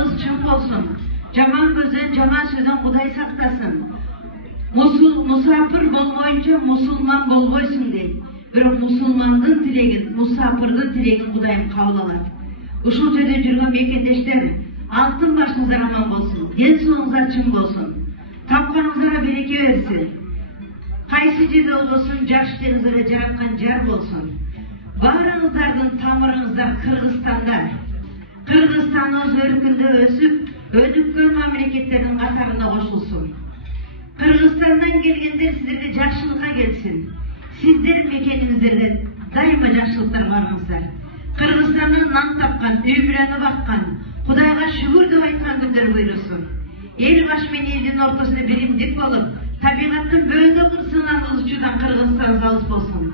duamız çın olsun. Jaman gözden, jaman sözden Kuday saktasın. Musafir bolmoyunca musulman bolboysun deydi. Biroq musulmandın tilegin, musafirдин tilegin Kudayım kabul alat. Uşul жерде жүргөн мекендештер, алтын башыңыздар аман болsun, ден соңуңуздар чын болsun. Тапканыңыздарга береке берсин. Кайсы жерде болсун, жакшы деңиздерге жараткан жар болsun. Баарыңыздардын тамырыңыздар Кыргызстанда. Кыргызстаныбыз өркүндө өсүп, өнүккөн мамлекеттердин катарына кошулсун. Kırgızistan'dan gelgenler sizlere жақшылыққа gelsin. Sizler mekeniңiздерде daima жақшылықтар барыңыздар. Kırgızistan'dan nan tapқан, үй-бүләні баққан, Құдайға шүгір деп айтқан күндер бұйырсын. Ел баш мен елдің ортасында биримдик болып, табиғаттың бөлді қырсынан ұзучудан Kırgızistan алыс болсын.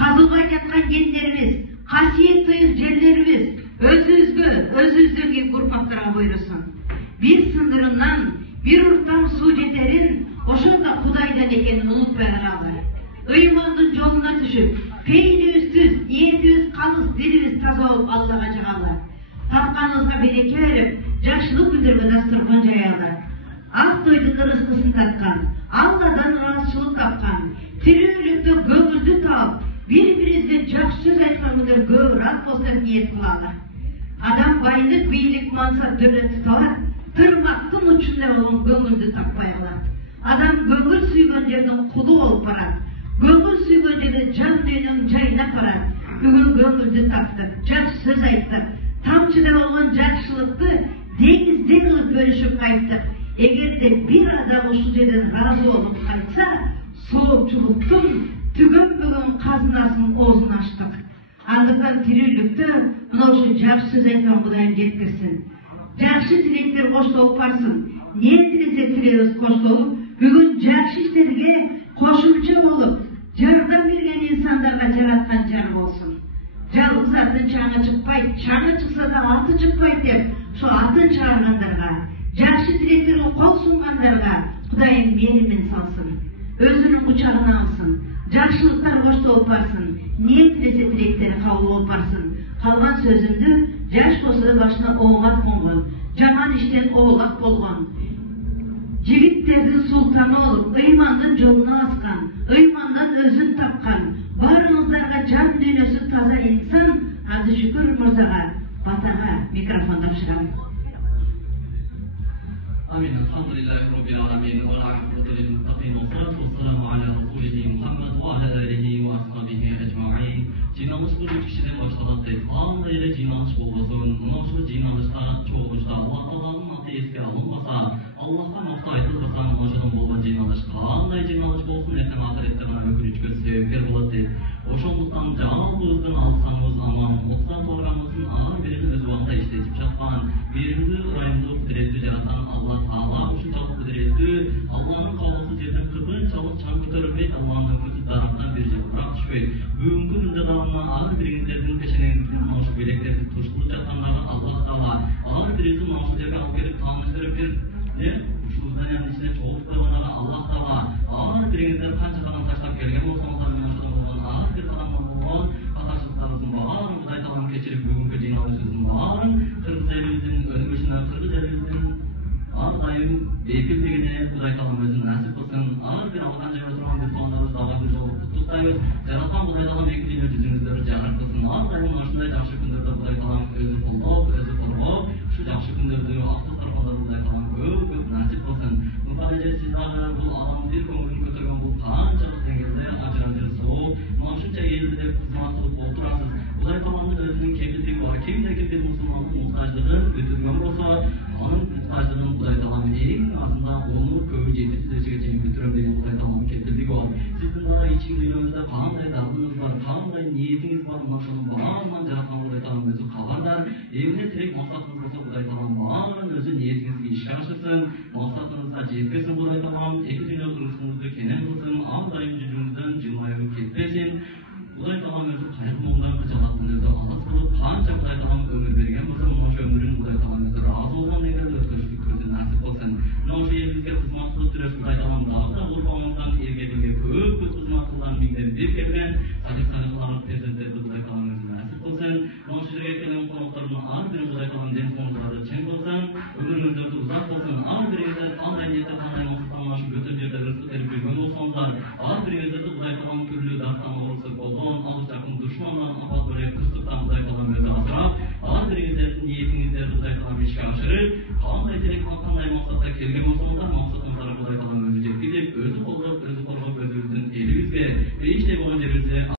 Қазылбай жатқан кендерimiz, қасиетті жерлерimiz өзіміздің ел ұрпақтарға бұйырсын. Bir sındırından, bir urtam su jeтерин ошонда Кудайдан экенин унутпай калгыла. Ыймандын жолуна түшүп, пейилибиз, ниетибиз калыс, дилибиз таза болуп Аллага жагалы. Тапканыбызга береке берип, жакшылык күндөргө дастуркан жаялы. Ак тойдун ырыскысын таткан, Алладан ыраазычылык тапкан, тирүүлүктө көңүлдү таап, бири-бирибизге жакшы сөз айткан күндөр көбүрөөк болсо ниет кылалы. Адам байлык, бийлик, мансап, дөлөттү табат, тырмактын учунда болгон көңүлдү таппай калат. Адам көңіл сүйген жердің құлы болып барады. Көңіл сүйген жерде жан дүниенің жайнап барады. Бүгін көңілді таптық, жақсы сөз айттық. Тамшыда болған жақсылықты деңізден бөлішіп қайттық. Егер де бір адам осы жерден разы болып қайтса, соғыпшылықтың түгенбеген қазынасын оозун аштық. Андықтан тирүүлүктө мына ошо жақсы сөз айтқан Кудайым жеткирсин. Жақсы тилектер коштолуп барсын. Не тілесе тілеуіз қосылып, бүгін жақсы іштерге қошымчы болып, жардам берген инсандарға жаратқан жар болсын. Жалғыз атын чаңы шықпайды, чаңы шықса да аты шықпайды деп, сол атын шығарғандарға, жақсы тілектерге қол сұнғандарға Құдайым мейірімен салсын. Өзінің ұшағына алсын, жақсылықтар қоштолып барсын, не тілесе тілектері қабыл болып барсын. Қалған сөзімді жаш болса да башына оңат қонған, жаман іштен оғлақ болған. Жігіттердің сұлтаны олып, ыймандың жолына асқан, ыймандан өзін тапқан, барыңыздарға жан дүниесі таза инсан, Абдышүкір Мырзаға, Батаға микрофон тапсырамын. Амин. Алхамдулиллахи Rabbil alamin ва aqibatu lil muttaqin ва salatu wassalamu ala rasulih Muhammad ва ala alihi ва ashabihi ajma'in. Жиналыш бұл кішіден başladık. Алла еле жиналыш болбосын, мынау жиналышта чогулушта Аллах Тааланын аты эске алынбаса, Аллахка мактайтылбаса, мынашадан болгон жиналыш кандай жиналыш болсун, эртең акыретте мына өкүнүчкө себепкер болот дейт. Ошондуктан жалалыбыздын алсаңыз аман, муксан программасын ар бирин өз убагында иштетип жаткан, биринде ырайымдуулук кудуретти жараткан Аллах Таала ушунчалык кудуреттүү, Алланын каалоосу жерден кыргынчалык чаң көтөрүлбөйт, Алланын өкүтү дарактан бир жер турак түшпөйт. Бүгүнкү күндө дагы ар бириңиздердин пешенеңизден ошо белектерди туштуруп жаткандары Аллах Таала ар бирибиздин ошол жерге алып келип таанышты берип, ушул зданиянын ичине чогултуп койгондары Аллах Таала ар бириңиздер канча кадам таштап келген болсоңуздар, ошодон болгон ар бир кадамдан болгон катарчылыктарыбыздын баарын Кудай Таалам кечирип, бүгүнкү жыйналышыбыздын баарын кыргыз элибиздин өнүгүшүнө, кыргыз элибиздин ар дайым бейпилдигине Кудай Таалам өзү насип кылсын. Ар бир алган жерде турган бир туугандарыбыз дагы бир жолу куттуктайбыз. Жараткан Кудай Таалам эки дүйнө жүзүңүздөрдү жарык кылсын. Ар дайым ушундай жакшы күндөрдө Кудай Таалам өзү колдоп, өзү коргоп, ушу жакшы күндөрдү акыл таркандарды Кудай Таалам көп насип кылсын. Мындай эже сиз дагы бул адамдын бир көңүлүн көтөргөн бул канчалык деңгээлде ажырандырсоо, мына ушунча элде кызмат кылып отурасыз. Кудай Тааламдын өзүнүн кепилдиги бар. Кимдеги бир мусулмандын муктаждыгын өтөргөн болсо, анын муктаждыгын Кудай Таалам эң азында onu көбү жетип тилешиге чейин бүтүрөм деген Кудай Таалам кепилдиги бар. Сиздин дагы ички дүйнөңүздө кандай дардыңыз бар, кандай ниетиңиз бар, ошонун баарынан жараткан Кудай Таалам өзү калгандар. Эмне тирек максатыңыз болсо Кудай Таалам баарын өзү ниетиңизге ишке ашырсын, максатыңызга жеткизсин Кудай Таалам. Эки дүйнө рызкыңызды кенен кылсын, ар дайым жүзүңүздөн жылмаюу кетпесин. Кудай Таалам өзү кайрымыңдан кычалаттан өзү алыс кылып, канча Кудай Таалам өмүр берген болсо, ошо өмүрүн Кудай Таалам